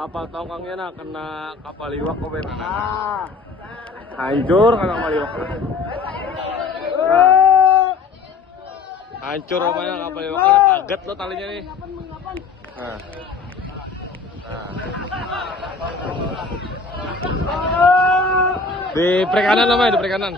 kapal tongkangnya nah kena kapal iwak kok ben. Hancur kena kapal iwak. Hancur apanya kapal iwaknya, kaget lo talinya nih. Nah. Di perikanan namanya, di perikanan.